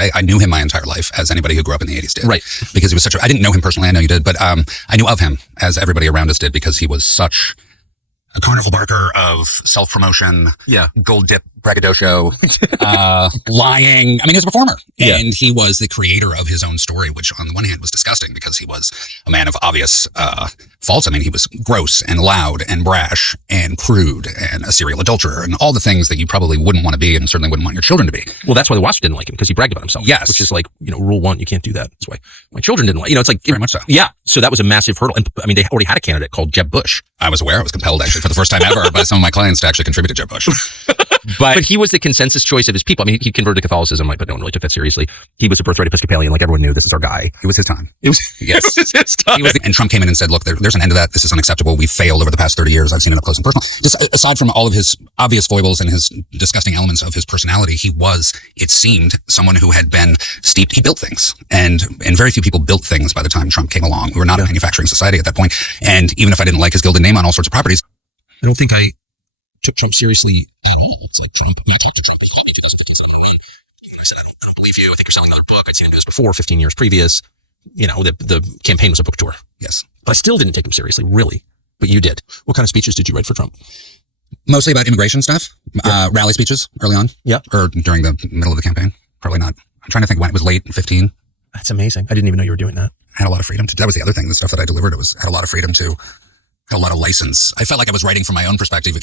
say I knew him my entire life, as anybody who grew up in the 80s did. Right. Because he was I didn't know him personally, I know you did, but I knew of him, as everybody around us did, because he was such a carnival barker of self-promotion, gold dip braggadocio, lying. I mean, he was a performer. And he was the creator of his own story, which on the one hand was disgusting because he was a man of obvious faults. I mean, he was gross and loud and brash and crude and a serial adulterer and all the things that you probably wouldn't want to be and certainly wouldn't want your children to be. Well, that's why the Wasps didn't like him, because he bragged about himself. Yes. Which is like, rule 1, you can't do that. That's why my children didn't like, it's like. Very much so. Yeah. So that was a massive hurdle. And I mean, they already had a candidate called Jeb Bush. I was aware. I was compelled, actually, for the first time ever by some of my clients to actually contribute to Jeb Bush. But he was the consensus choice of his people. I mean, he converted to Catholicism, but no one really took that seriously. He was a birthright Episcopalian. Like, everyone knew this is our guy. It was his time. It was his time. And Trump came in and said, look, there's an end to that. This is unacceptable. We've failed over the past 30 years. I've seen it up close and personal. Just aside from all of his obvious foibles and his disgusting elements of his personality, he was, it seemed, someone who had been steeped. He built things. And very few people built things by the time Trump came along. We were not a manufacturing society at that point. And even if I didn't like his gilded name on all sorts of properties, I don't think I took Trump seriously at all. It's like Trump, when I talked to Trump, he called me, he doesn't think he's on name. I said, I don't believe you. I think you're selling another book. I'd seen him guys before, 15 years previous. The campaign was a book tour. Yes. But I still didn't take him seriously, really. But you did. What kind of speeches did you write for Trump? Mostly about immigration stuff, rally speeches early on. Yeah. Or during the middle of the campaign. Probably not. I'm trying to think when it was late, 15. That's amazing. I didn't even know you were doing that. I had a lot of freedom to, that was the other thing, the stuff that I delivered, had a lot of freedom to, had a lot of license. I felt like I was writing from my own perspective.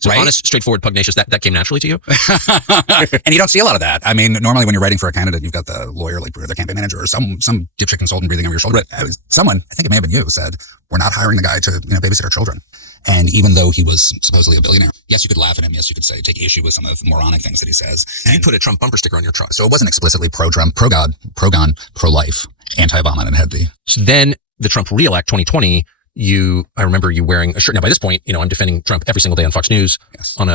So right? Honest, straightforward, pugnacious, that came naturally to you? And you don't see a lot of that. I mean, normally when you're writing for a candidate, you've got the lawyer, like the campaign manager, or some dipshit consultant breathing over your shoulder. Right. Someone, I think it may have been you, said, we're not hiring the guy to babysit our children. And even though he was supposedly a billionaire, yes, you could laugh at him. Yes, you could say, take issue with some of the moronic things that he says. And you put a Trump bumper sticker on your truck. So it wasn't explicitly pro-Trump, pro-God, pro-gun, pro-life, anti-Obama, and had the... So then the Trump re-elect 2020, I remember you wearing a shirt. Now, by this point, I'm defending Trump every single day on Fox News on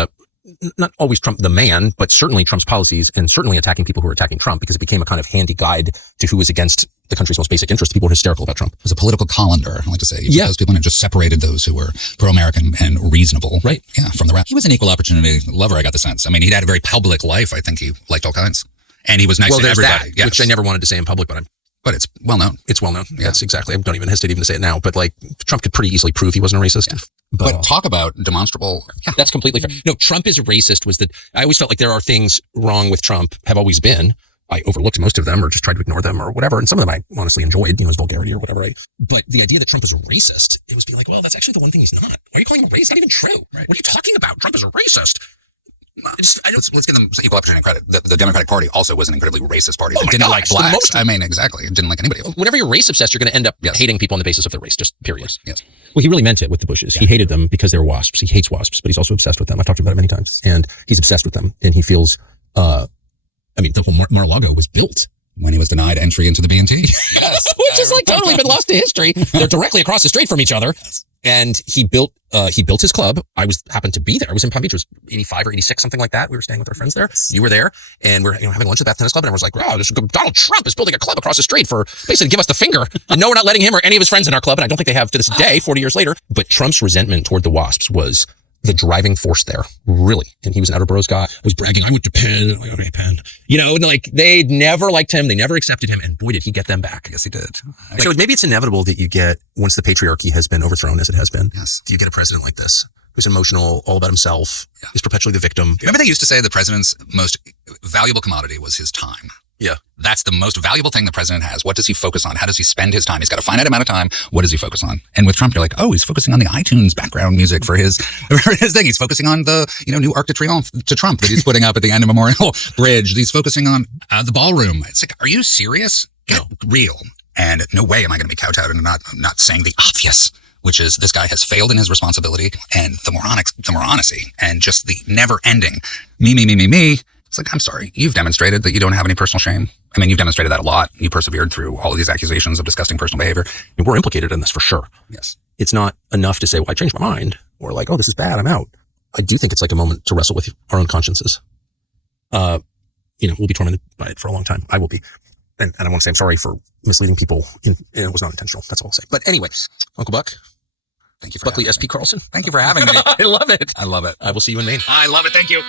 not always Trump the man, but certainly Trump's policies, and certainly attacking people who are attacking Trump, because it became a kind of handy guide to who was against the country's most basic interests. People were hysterical about Trump. It was a political colander, I like to say. Those people, and just separated those who were pro-American and reasonable. Right. Yeah, from the rest. He was an equal opportunity lover, I got the sense. I mean, he'd had a very public life. I think he liked all kinds. And he was nice to everybody. That, which I never wanted to say in public, but it's well known. It's well known. Yeah. That's exactly. I don't even hesitate even to say it now. But Trump could pretty easily prove he wasn't a racist. Yeah. But talk about demonstrable. Yeah, that's completely fair. No, Trump is a racist. I always felt like there are things wrong with Trump, have always been. I overlooked most of them or just tried to ignore them or whatever. And some of them I honestly enjoyed, his vulgarity or whatever. But the idea that Trump is a racist, it was being like, well, that's actually the one thing he's not. Why are you calling him a racist? Not even true. Right. What are you talking about? Trump is a racist. Let's give them equal opportunity credit. The Democratic Party also was an incredibly racist party. It didn't like blacks. I mean, exactly. It didn't like anybody. Whenever you're race obsessed, you're going to end up hating people on the basis of their race, just period. Yes. Well, he really meant it with the Bushes. Yeah. He hated them because they were WASPs. He hates WASPs, but he's also obsessed with them. I've talked about it many times. And he's obsessed with them. And he feels, the whole Mar-a-Lago was built when he was denied entry into the B&T. Yes. Which is totally been lost to history. They're directly across the street from each other. Yes. And he built his club. I happened to be there. I was in Palm Beach. It was 85 or 86, something like that. We were staying with our friends there. You were there, and we're having lunch at the Bath Tennis Club. And I was like, wow, Donald Trump is building a club across the street for basically to give us the finger. And no, we're not letting him or any of his friends in our club. And I don't think they have to this day, 40 years later. But Trump's resentment toward the WASPs was the driving force there, really. And he was an outer boroughs guy. I was bragging, I went to Penn. I'm like, okay, Penn. They never liked him. They never accepted him. And boy, did he get them back. Yes, he did. So maybe it's inevitable that you get, once the patriarchy has been overthrown, as it has been, you get a president like this, who's emotional, all about himself, is perpetually the victim. Remember they used to say the president's most valuable commodity was his time. Yeah. That's the most valuable thing the president has. What does he focus on? How does he spend his time? He's got a finite amount of time. What does he focus on? And with Trump, you're like, oh, he's focusing on the iTunes background music for his thing. He's focusing on the, new Arc de Triomphe to Trump that he's putting up at the end of Memorial Bridge. He's focusing on the ballroom. It's like, are you serious? Get real. And no way am I going to be kowtowed and not saying the obvious, which is this guy has failed in his responsibility, and the moronacy and just the never ending me. It's like, I'm sorry, you've demonstrated that you don't have any personal shame. I mean, you've demonstrated that a lot. You persevered through all of these accusations of disgusting personal behavior. We're implicated in this for sure. Yes. It's not enough to say, well, I changed my mind, or like, oh, this is bad, I'm out. I do think it's like a moment to wrestle with our own consciences. We'll be tormented by it for a long time. I will be. And I want to say I'm sorry for misleading people, and it was not intentional. That's all I'll say. But anyway, Uncle Buck. Thank you for Buckley having SP me. Carlson. Thank you for having me. I love it. I love it. I will see you in Maine. I love it. Thank you.